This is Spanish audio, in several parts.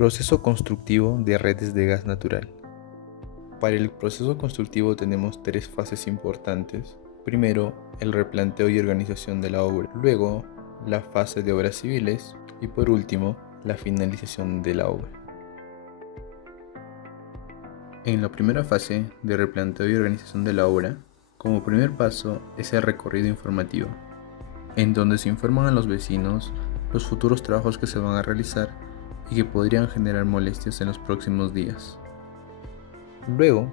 Proceso constructivo de redes de gas natural. Para el proceso constructivo tenemos tres fases importantes. Primero, el replanteo y organización de la obra. Luego, la fase de obras civiles. Y por último, la finalización de la obra. En la primera fase de replanteo y organización de la obra, como primer paso es el recorrido informativo, en donde se informan a los vecinos los futuros trabajos que se van a realizar y que podrían generar molestias en los próximos días. Luego,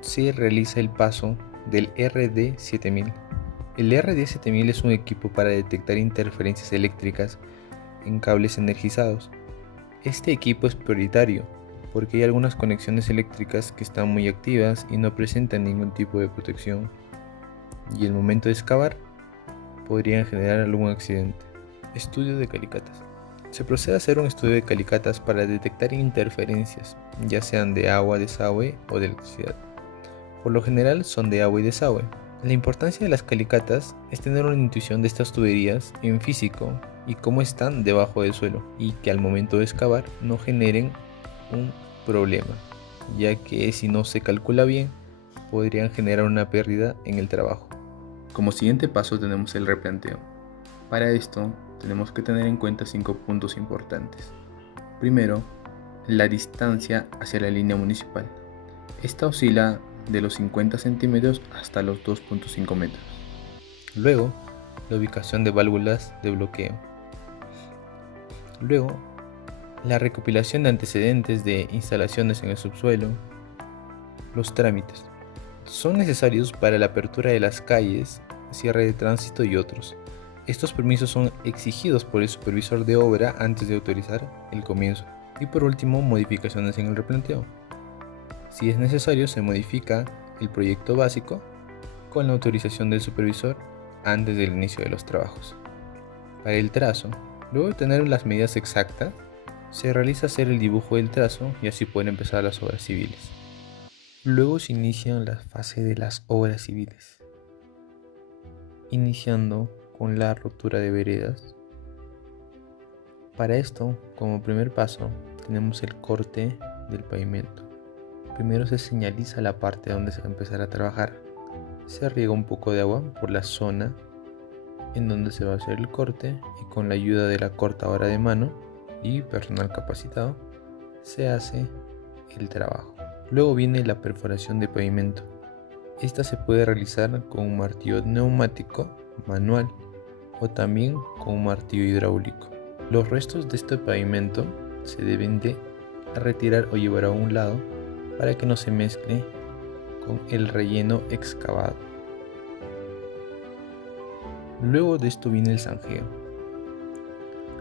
se realiza el paso del RD7000. El RD7000 es un equipo para detectar interferencias eléctricas en cables energizados. Este equipo es prioritario porque hay algunas conexiones eléctricas que están muy activas y no presentan ningún tipo de protección, y al momento de excavar podrían generar algún accidente. Estudio de calicatas. Se procede a hacer un estudio de calicatas para detectar interferencias, ya sean de agua, desagüe o de electricidad. Por lo general son de agua y desagüe. La importancia de las calicatas es tener una intuición de estas tuberías en físico y cómo están debajo del suelo, y que al momento de excavar no generen un problema, ya que si no se calcula bien podrían generar una pérdida en el trabajo. Como siguiente paso tenemos el replanteo. Para esto tenemos que tener en cuenta 5 puntos importantes. Primero, la distancia hacia la línea municipal. Esta oscila de los 50 centímetros hasta los 2.5 metros. Luego, la ubicación de válvulas de bloqueo. Luego, la recopilación de antecedentes de instalaciones en el subsuelo. Los trámites son necesarios para la apertura de las calles, cierre de tránsito y otros. Estos permisos son exigidos por el supervisor de obra antes de autorizar el comienzo. Y por último, modificaciones en el replanteo. Si es necesario, se modifica el proyecto básico con la autorización del supervisor antes del inicio de los trabajos. Para el trazo, luego de tener las medidas exactas, se realiza hacer el dibujo del trazo y así pueden empezar las obras civiles. Luego se inicia la fase de las obras civiles, iniciando con la rotura de veredas. Para esto, como primer paso, tenemos el corte del pavimento. Primero se señaliza la parte donde se va a empezar a trabajar. Se riega un poco de agua por la zona en donde se va a hacer el corte, y con la ayuda de la cortadora de mano y personal capacitado se hace el trabajo. Luego viene la perforación de pavimento. Esta se puede realizar con un martillo neumático manual o también con un martillo hidráulico. Los restos de este pavimento se deben de retirar o llevar a un lado para que no se mezcle con el relleno excavado. Luego de esto viene el zanjeo.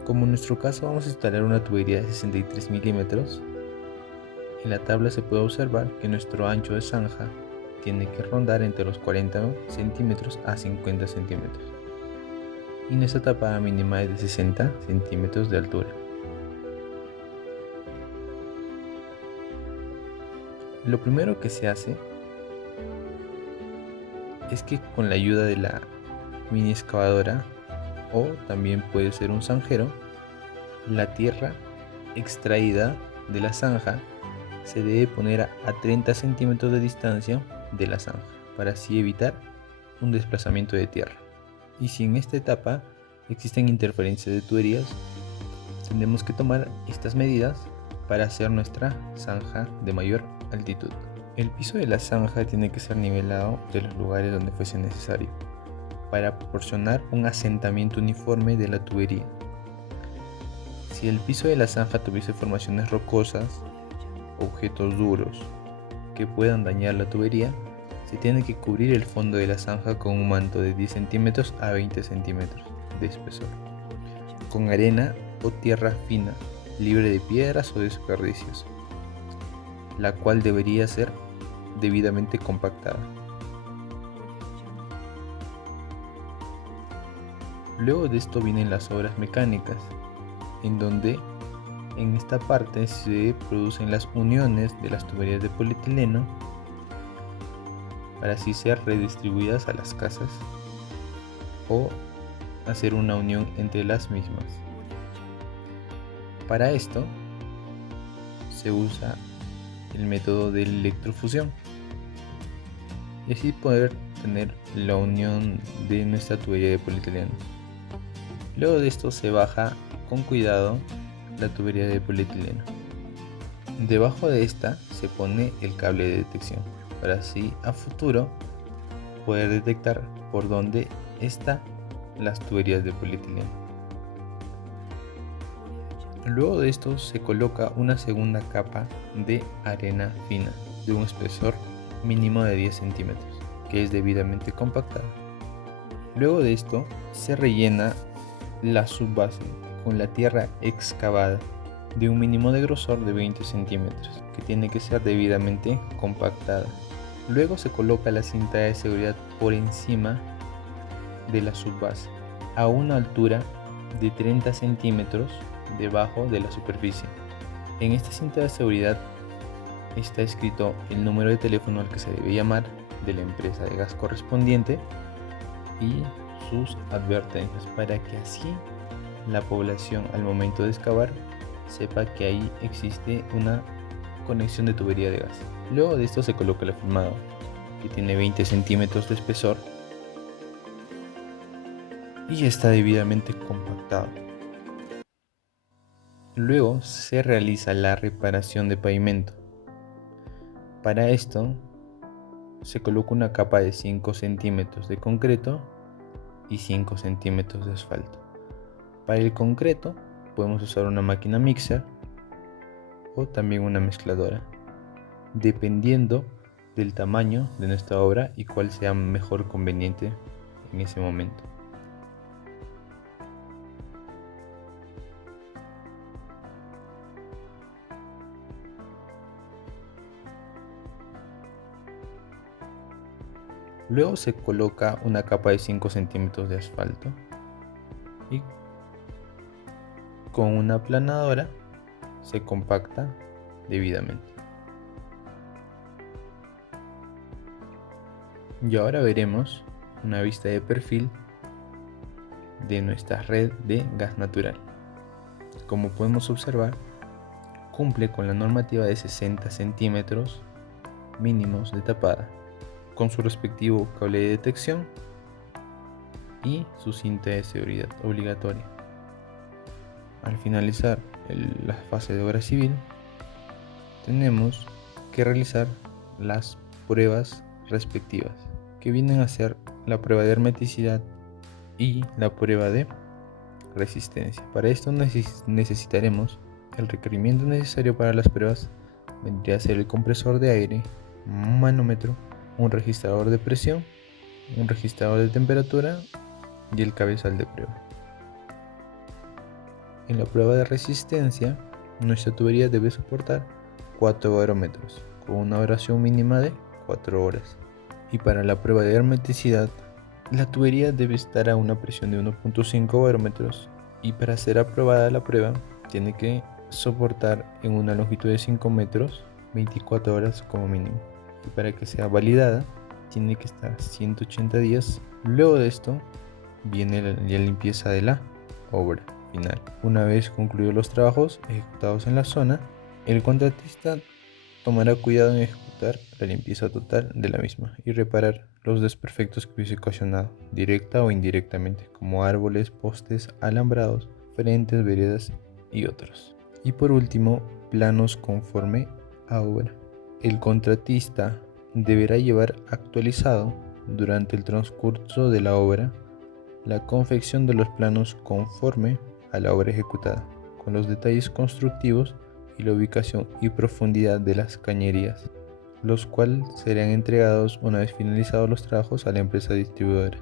Como en nuestro caso vamos a instalar una tubería de 63 milímetros, en la tabla se puede observar que nuestro ancho de zanja tiene que rondar entre los 40 centímetros a 50 centímetros y nuestra tapada mínima es de 60 centímetros de altura. Lo primero que se hace es que con la ayuda de la mini excavadora, o también puede ser un zanjero, la tierra extraída de la zanja se debe poner a 30 centímetros de distancia de la zanja para así evitar un desplazamiento de tierra. Y si en esta etapa existen interferencias de tuberías, tendremos que tomar estas medidas para hacer nuestra zanja de mayor altitud. El piso de la zanja tiene que ser nivelado de los lugares donde fuese necesario para proporcionar un asentamiento uniforme de la tubería. Si el piso de la zanja tuviese formaciones rocosas, objetos duros que puedan dañar la tubería, se tiene que cubrir el fondo de la zanja con un manto de 10 centímetros a 20 centímetros de espesor, con arena o tierra fina, libre de piedras o desperdicios, la cual debería ser debidamente compactada. Luego de esto vienen las obras mecánicas, en donde en esta parte se producen las uniones de las tuberías de polietileno para así ser redistribuidas a las casas o hacer una unión entre las mismas. Para esto se usa el método de electrofusión y así poder tener la unión de nuestra tubería de polietileno. Luego de esto se baja con cuidado la tubería de polietileno. Debajo de esta se pone el cable de detección para así a futuro poder detectar por dónde están las tuberías de polietileno. Luego de esto se coloca una segunda capa de arena fina de un espesor mínimo de 10 centímetros que es debidamente compactada. Luego de esto se rellena la subbase con la tierra excavada de un mínimo de grosor de 20 centímetros que tiene que ser debidamente compactada. Luego se coloca la cinta de seguridad por encima de la subbase a una altura de 30 centímetros debajo de la superficie. En esta cinta de seguridad está escrito el número de teléfono al que se debe llamar de la empresa de gas correspondiente y sus advertencias para que así la población al momento de excavar sepa que ahí existe una conexión de tubería de gas. Luego de esto se coloca el afirmado que tiene 20 centímetros de espesor y está debidamente compactado. Luego se realiza la reparación de pavimento. Para esto se coloca una capa de 5 centímetros de concreto y 5 centímetros de asfalto. Para el concreto podemos usar una máquina mixer o también una mezcladora, dependiendo del tamaño de nuestra obra y cuál sea mejor conveniente en ese momento. Luego se coloca una capa de 5 centímetros de asfalto y con una aplanadora se compacta debidamente. Y ahora veremos una vista de perfil de nuestra red de gas natural. Como podemos observar, cumple con la normativa de 60 centímetros mínimos de tapada, con su respectivo cable de detección y su cinta de seguridad obligatoria. Al finalizar la fase de obra civil, tenemos que realizar las pruebas respectivas, que vienen a ser la prueba de hermeticidad y la prueba de resistencia. Para esto necesitaremos el requerimiento necesario para las pruebas. Vendría a ser el compresor de aire, un manómetro, un registrador de presión, un registrador de temperatura y el cabezal de prueba. En la prueba de resistencia, nuestra tubería debe soportar 4 barómetros con una duración mínima de 4 horas. Y para la prueba de hermeticidad, la tubería debe estar a una presión de 1.5 barómetros y para ser aprobada la prueba tiene que soportar en una longitud de 5 metros 24 horas como mínimo. Y para que sea validada tiene que estar 180 días. Luego de esto viene la limpieza de la obra final. Una vez concluidos los trabajos ejecutados en la zona, el contratista tomará cuidado en ejecutar la limpieza total de la misma y reparar los desperfectos que hubiese ocasionado, directa o indirectamente, como árboles, postes, alambrados, frentes, veredas y otros. Y por último, planos conforme a obra. El contratista deberá llevar actualizado durante el transcurso de la obra la confección de los planos conforme a la obra ejecutada, con los detalles constructivos y la ubicación y profundidad de las cañerías, los cuales serán entregados una vez finalizados los trabajos a la empresa distribuidora.